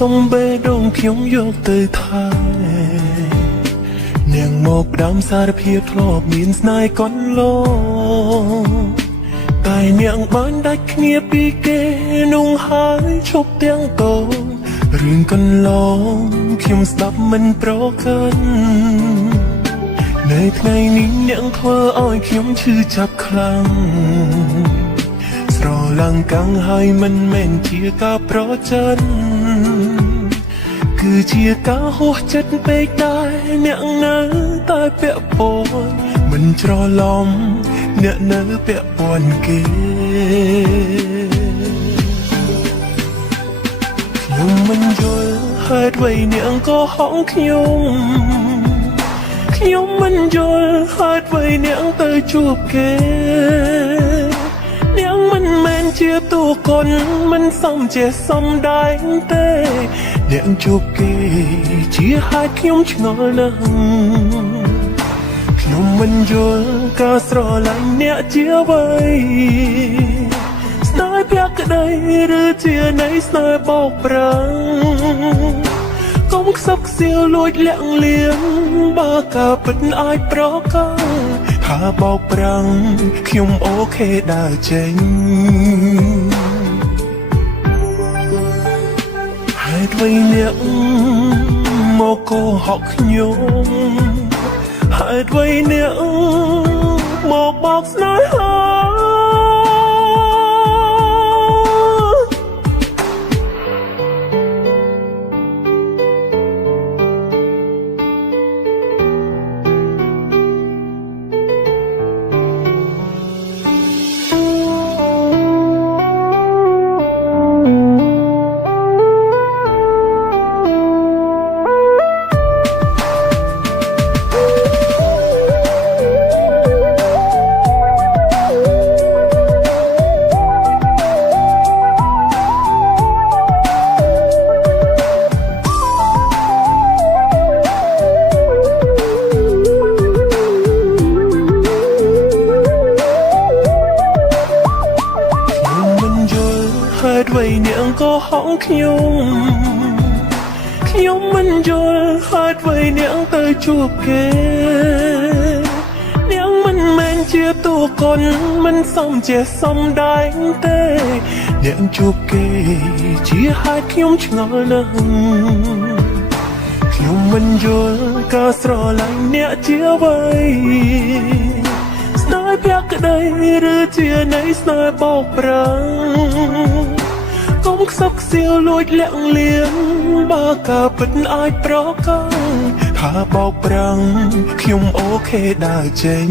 សំបេះដូងខ្ញុំយកទៅថែនាងមកផ្ដាំសារភាពធ្លាប់មានស្នេហ៍កន្លងតែនាងបានដាច់គ្នាពីគេនោះហើយឈប់ទាំងតោរឿងកន្លងខ្ញុំស្ដាប់មិនប្រកាន់នៅថ្ងៃនេះនាងធ្វើឲ្យខ្ញុំឈឺចាប់ខ្លាំងស្រឡាំងកាំងហើយមិនមែនជាការប្រច័ណ្ឌគឺជាការហួសចិត្តពេកដែរអ្នកនៅតែពាក់ព័ន្ធមិនច្រឡំអ្នកនៅពាក់ព័ន្ធគេខ្ញុំមិនយល់ហេតុអ្វីអ្នកក៏ហងខ្ញុំមិនយល់ហេតុអ្វីអ្នកទៅជួបគេអ្នកមិនមែនជាតួកុនមិនសមជាសំដែងទេអ្នកជួបគេជាហេតុខ្ញុំឆ្ងល់ណាស់ខ្ញុំមិនយល់ការស្រឡាញ់អ្នកជាអ្វីស្នេហ៍ពាក់ក្តីឬជានៃស្នេហ៍បោកប្រាំងកុំខ្សឹបខ្សៀវលួចលាក់លៀងបើការពិតអាចប្រកាន់ថាបោកប្រាំងខ្ញុំអូខេដើរចេញហេតុអ្វីអ្នកមកកុហកខ្ញុំហេតុអ្វីអ្នកមកបោកស្នេហាហេតុអ្វីនាងក៏ហងខ្ញុំមិនយល់ហេតុអ្វីនាងទៅជួបគេនាងមិនមែនជាតួកុនមិនសមជាសំដែងទេនាងជួបគេជាហេតុខ្ញុំឆ្ងល់ណាស់ខ្ញុំមិនយល់ការស្រឡាញ់អ្នកជាអ្វីស្នេហ៍ពាក់ក្តីឬជានៃស្នេហ៍បោកប្រាំងកុំខ្សឹបខ្សៀវលួចលាក់លៀងបើការពិតអាចប្រកាន់ថាបោកប្រាំងខ្ញុំអូខេដើរចេញ